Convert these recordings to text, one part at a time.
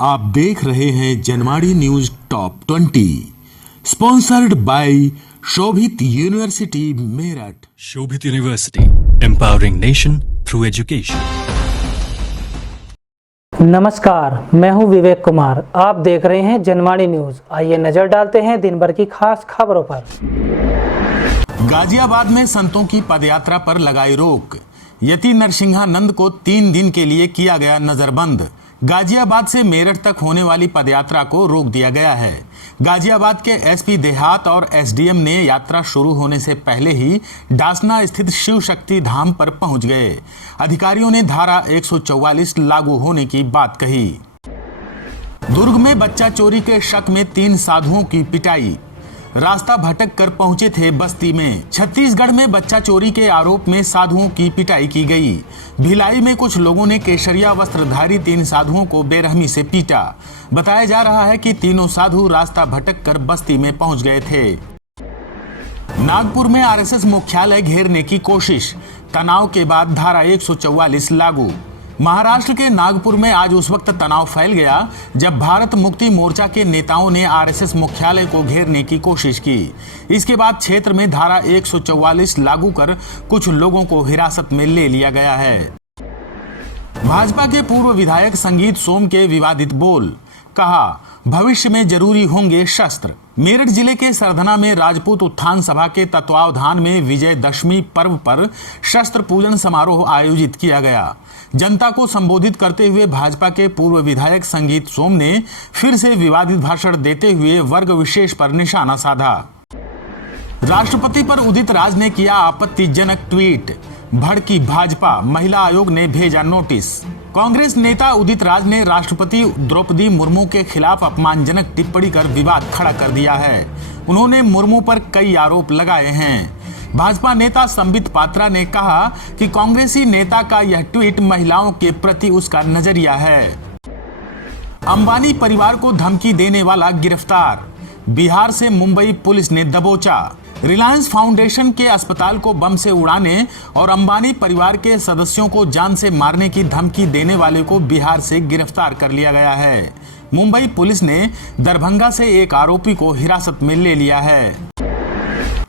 आप देख रहे हैं Janwadi news top 20 sponsored by Shobhit university Meerut. Shobhit university, empowering nation through education. नमस्कार, मैं हूं विवेक कुमार। आप देख रहे हैं जनवाड़ी न्यूज। आइए नजर डालते हैं दिन भर की खास खबरों पर। गाजियाबाद में संतों की पदयात्रा पर लगाई रोक। यति नरसिंहानंद को 3 दिन के लिए किया गया नजरबंद। गाजियाबाद से मेरठ तक होने वाली पदयात्रा को रोक दिया गया है। गाजियाबाद के एसपी देहात और एसडीएम ने यात्रा शुरू होने से पहले ही डासना स्थित शिव शक्ति धाम पर पहुंच गए। अधिकारियों ने धारा 144 लागू होने की बात कही। दुर्ग में बच्चा चोरी के शक में 3 साधुओं की पिटाई। रास्ता भटक कर पहुंचे थे बस्ती में। छत्तीसगढ़ में बच्चा चोरी के आरोप में साधुओं की पिटाई की गई। भिलाई में कुछ लोगों ने केसरिया वस्त्रधारी 3 साधुओं को बेरहमी से पीटा। बताया जा रहा है कि तीनों साधु रास्ता भटक कर बस्ती में पहुंच गए थे। नागपुर में आरएसएस मुख्यालय घेरने की कोशिश। तनाव के बाद धारा 144 लागू। महाराष्ट्र के नागपुर में आज उस वक्त तनाव फैल गया जब भारत मुक्ति मोर्चा के नेताओं ने आरएसएस मुख्यालय को घेरने की कोशिश की। इसके बाद क्षेत्र में धारा 144 लागू कर कुछ लोगों को हिरासत में ले लिया गया है। भाजपा के पूर्व विधायक संगीत सोम के विवादित बोल। कहा, भविष्य में जरूरी होंगे शस्त्र। मेरठ जिले के सरधना में राजपूत उत्थान सभा के तत्वावधान में विजयदशमी पर्व पर शस्त्र पूजन समारोह आयोजित किया गया। जनता को संबोधित करते हुए भाजपा के पूर्व विधायक संगीत सोम ने फिर से विवादित भाषण देते हुए वर्ग विशेष पर निशाना साधा। राष्ट्रपति पर उदित राज ने किया आपत्तिजनक ट्वीट। भड़की भाजपा, महिला आयोग ने भेजा नोटिस। कांग्रेस नेता उदित राज ने राष्ट्रपति द्रौपदी मुर्मू के खिलाफ अपमानजनक टिप्पणी कर विवाद खड़ा कर दिया है। उन्होंने मुर्मू पर कई आरोप लगाए हैं। भाजपा नेता संबित पात्रा ने कहा कि कांग्रेसी नेता का यह ट्वीट महिलाओं के प्रति उसका नजरिया है। अंबानी परिवार को धमकी देने वाला गिरफ्तार। बिहार से मुंबई पुलिस ने दबोचा। रिलायंस फाउंडेशन के अस्पताल को बम से उड़ाने और अंबानी परिवार के सदस्यों को जान से मारने की धमकी देने वाले को बिहार से गिरफ्तार कर लिया गया है। मुंबई पुलिस ने दरभंगा से एक आरोपी को हिरासत में ले लिया है।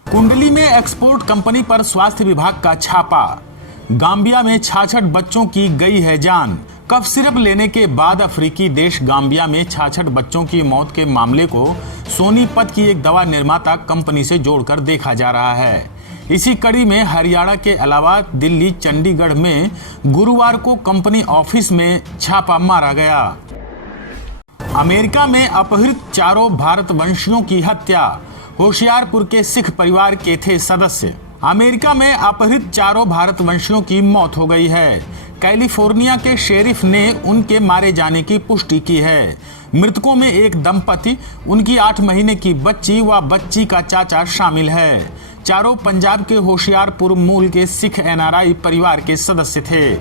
कुंडली में एक्सपोर्ट कंपनी पर स्वास्थ्य विभाग का छापा। गाम्बिया में 66 बच्चों की गई है जान। कफ सिरप लेने के बाद अफ्रीकी देश गाम्बिया में 66 बच्चों की मौत के मामले को सोनीपत की एक दवा निर्माता कंपनी से जोड़कर देखा जा रहा है। इसी कड़ी में हरियाणा के अलावा दिल्ली, चंडीगढ़ में गुरुवार को कंपनी ऑफिस में छापा मारा गया। अमेरिका में अपहृत 4 भारतवंशियों की हत्या। होशियारपुर के सिख परिवार के थे सदस्य। अमेरिका में अपहृत 4 भारतवंशियों की मौत हो गई है। कैलिफोर्निया के शेरिफ ने उनके मारे जाने की पुष्टि की है। मृतकों में एक दंपति, उनकी 8 महीने की बच्ची व बच्ची का चाचा शामिल है। चारों पंजाब के होशियारपुर मूल के सिख एनआरआई परिवार के सदस्य थे।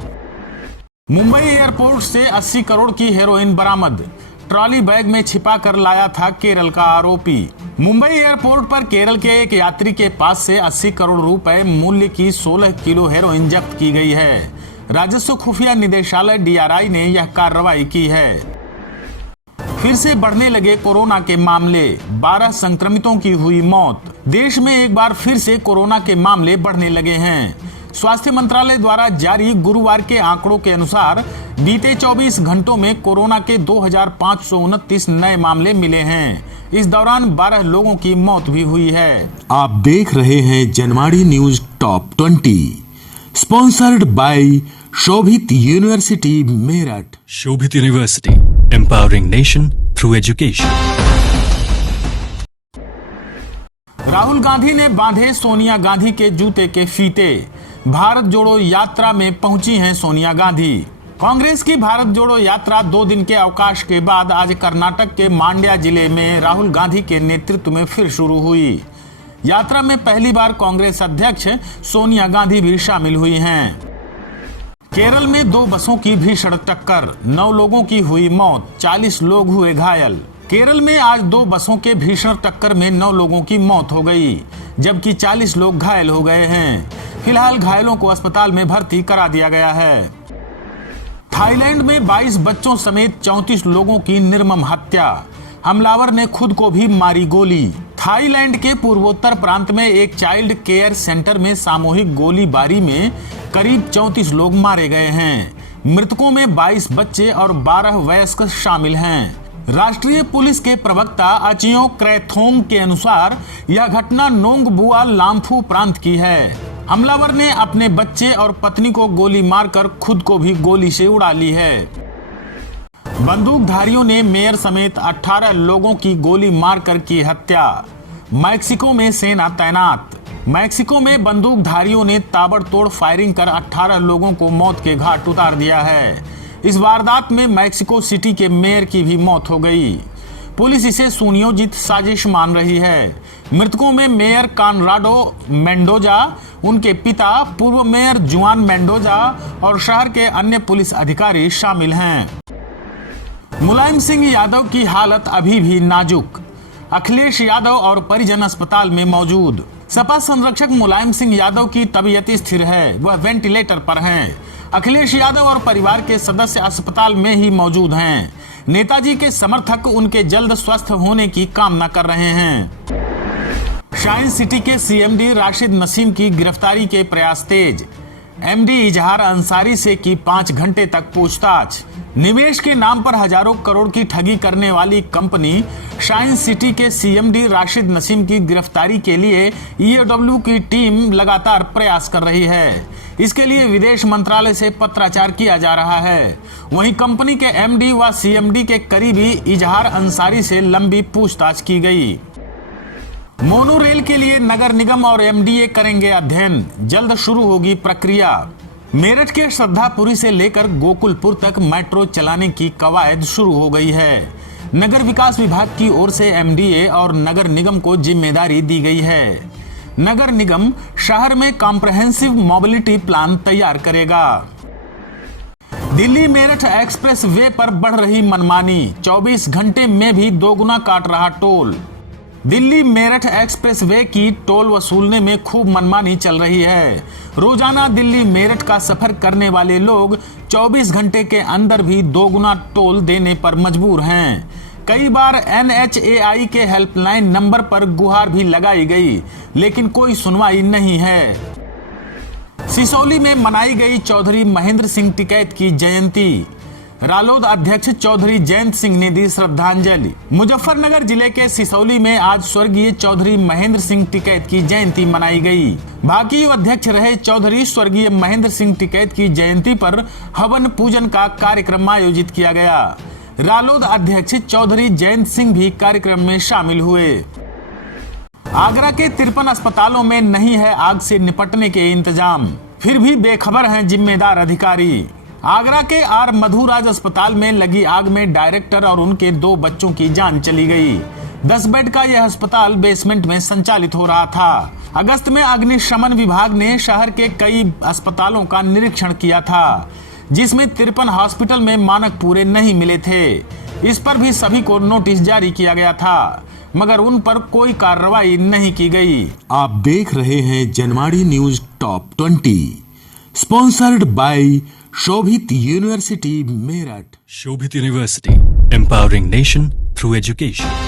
मुंबई एयरपोर्ट से 80 करोड़ की हेरोइन बरामद। ट्रॉली बैग में छिपा कर लाया था केरल का आरोपी। मुंबई एयरपोर्ट पर केरल के एक यात्री के पास से 80 करोड़ रुपए मूल्य की 16 किलो हेरोइन जब्त की गई है। राजस्व खुफिया निदेशालय डीआरआई ने यह कार्रवाई की है। फिर से बढ़ने लगे कोरोना के मामले। 12 संक्रमितों की हुई मौत। देश में एक बार फिर से कोरोना के मामले बढ़ने लगे हैं। स्वास्थ्य मंत्रालय द्वारा जारी गुरुवार के आंकड़ों के अनुसार बीते 24 घंटों में कोरोना के 2529 नए मामले मिले हैं। इस दौरान 12 लोगों की मौत भी हुई है। आप देख रहे हैं Janwadi news top 20 sponsored by Shobhit university Meerut. Shobhit university, empowering nation through education. Rahul Gandhi ने बांधे सोनिया गांधी के जूते के फीते। भारत जोड़ो यात्रा में पहुंची हैं सोनिया गांधी। कांग्रेस की भारत जोड़ो यात्रा 2 दिन के अवकाश के बाद आज कर्नाटक के मांड्या जिले में राहुल गांधी के नेतृत्व में फिर शुरू हुई। यात्रा में पहली बार कांग्रेस अध्यक्ष सोनिया गांधी भी शामिल हुई हैं। केरल में 2 बसों की भीषण टक्कर, 9 लोगों की हुई मौत, 40 लोग हुए घायल। केरल में आज 2 बसों के भीषण टक्कर में 9 लोगों की मौत हो गई, जबकि 40 लोग घायल हो गए हैं। फिलहाल घायलों को अस्पताल में भर्ती करा दिया गया है। थाईलैंड में 22 बच्चों समेत 34 लोगों की निर्मम हत्या, हमलावर ने खुद को भी मारी गोली। थाईलैंड के पूर्वोत्तर प्रांत में एक चाइल्ड केयर सेंटर में सामूहिक गोलीबारी में करीब 34 लोग मारे गए हैं। मृतकों में 22 बच्चे और 12 वयस्क शामिल हैं। राष्ट्रीय पुलिस के प्रवक्ता अचियो क्रैथोंग के अनुसार यह घटना नोंगबुआ लाम्फू प्रांत की है। हमलावर ने अपने बच्चे और पत्नी को गोली मारकर खुद को भी गोली से उड़ा ली है। बंदूकधारियों ने मेयर समेत 18 लोगों की गोली मारकर की हत्या, मैक्सिको में सेना तैनात। मैक्सिको में बंदूकधारियों ने ताबड़तोड़ फायरिंग कर 18 लोगों को मौत के घाट उतार दिया है। इस वारदात में मैक्सिको सिटी के मेयर की भी मौत हो गई। पुलिस इसे सुनियोजित साजिश मान रही है। मृतकों में मेयर कॉनराडो मेंडोजा, उनके पिता, पूर्व मेयर जुआन मेंडोजा और शहर के अन्य पुलिस अधिकारी शामिल हैं। मुलायम सिंह यादव की हालत अभी भी नाजुक, अखिलेश यादव और परिजन अस्पताल में मौजूद। सपा संरक्षक मुलायम सिंह यादव की तबीयत स्थिर है, वह वेंटिलेटर पर हैं। अखिलेश यादव और परिवार के सदस्य अस्पताल में ही मौजूद हैं। नेताजी के समर्थक उनके जल्द स्वस्थ होने की कामना कर रहे हैं। शाइन सिटी के सीएमडी राशिद नसीम की गिरफ्तारी के प्रयास तेज, एमडी इजहार अंसारी से की 5 घंटे तक पूछताछ। निवेश के नाम पर हजारों करोड़ की ठगी करने वाली कंपनी शाइन सिटी के सीएमडी राशिद नसीम की गिरफ्तारी के लिए ईओडब्ल्यू की टीम लगातार प्रयास कर रही है। इसके लिए विदेश मंत्रालय से पत्राचार किया जा रहा है। वहीं कंपनी के एमडी व सीएमडी के करीबी इजहार अंसारी से लंबी पूछताछ की गई। मोनो रेल के लिए नगर निगम और एमडीए करेंगे अध्ययन, जल्द शुरू होगी प्रक्रिया। मेरठ के श्रद्धापुरी से लेकर गोकुलपुर तक मेट्रो चलाने की कवायद शुरू हो गई है। नगर विकास विभाग की ओर से एमडीए और नगर निगम को जिम्मेदारी दी गई है। नगर निगम शहर में कॉम्प्रहेंसिव मोबिलिटी प्लान तैयार करेगा। दिल्ली मेरठ एक्सप्रेस वे पर बढ़ रही मनमानी, 24 घंटे में भी दोगुना काट रहा toll. Delhi Meerut express way की टोल वसूलने में खूब मनमानी चल रही है। रोजाना दिल्ली मेरठ का सफर करने वाले लोग 24 घंटे के अंदर भी दोगुना टोल देने पर मजबूर हैं। कई बार NHAI के हेल्पलाइन नंबर पर गुहार भी लगाई गई, लेकिन कोई सुनवाई नहीं है। सिसौली में मनाई गई चौधरी महेंद्र सिंह टिकैत की जयंती, रालोद अध्यक्ष चौधरी जयंत सिंह ने दी श्रद्धांजलि। मुजफ्फरनगर जिले के सिसौली में आज स्वर्गीय चौधरी महेंद्र सिंह टिकैत की जयंती मनाई गई। बाकी अध्यक्ष रहे चौधरी स्वर्गीय महेंद्र सिंह टिकैत की जयंती पर हवन पूजन का कार्यक्रम आयोजित किया गया। रालोद अध्यक्ष चौधरी जयंत सिंह भी कार्यक्रम में शामिल हुए। आगरा के 53 अस्पतालों में नहीं है आग से निपटने के इंतजाम, फिर भी बेखबर हैं जिम्मेदार अधिकारी। आगरा के आर मधुराज अस्पताल में लगी आग में डायरेक्टर और उनके 2 बच्चों की जान चली गई। 10 बेड का यह अस्पताल बेसमेंट में संचालित हो रहा था। अगस्त में अग्निशमन विभाग ने शहर के कई अस्पतालों का निरीक्षण किया था, जिसमें 53 हॉस्पिटल में मानक पूरे नहीं मिले थे। इस पर भी सभी को नोटिस जारी किया गया था, मगर उन पर कोई कार्रवाई नहीं की गई। आप देख रहे हैं Janwadi news top 20, sponsored by Shobhit university Meerut. Shobhit University, empowering nation through education.